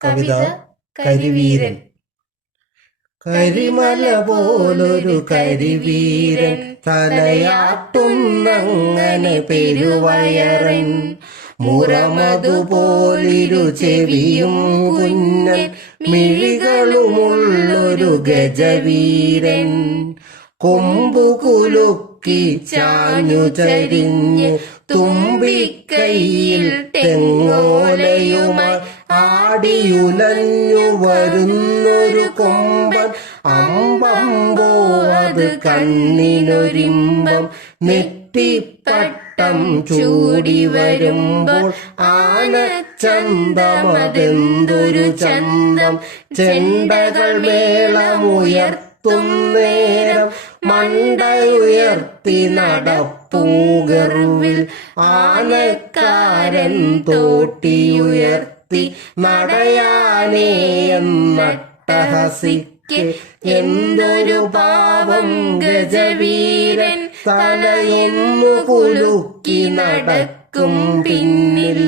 കവിത കരിവീരൻ. കരിമല പോലൊരു കരിവീരൻ തലയാട്ടുന്നങ്ങനെ പെരുവയറൻ, മുറമതുപോലിരു ചെവിയും കുഞ്ഞൻ മിഴികളുമുള്ളൊരു ഗജവീരൻ, കൊമ്പുകുലുക്കി ചാഞ്ഞു ചരിഞ്ഞ് തുമ്പിക്കൈയിൽ തെങ്ങോലയുമായി ആടിയുലഞ്ഞു വരുന്നൊരു കൊമ്പൻ, അമ്പമ്പോ അത് കണ്ണിനൊരിമ്പം, നെറ്റിപ്പട്ടം ചൂടി വരുമ്പോൾ ആനച്ചന്തമതെന്തൊരു ചന്തം, ചെണ്ടകൾ മേളമുയർത്തും നേരം മണ്ടയുയർത്തി നടപ്പൂഗർവിൽ ആനക്കാരൻ തോട്ടിയുയർത്തി നടയാനേ എന്നട്ടഹസിക്ക്, എന്തൊരു പാവം ഗജവീരൻ തലയൊന്നു കുലുക്കി നടക്കും പിന്നിൽ.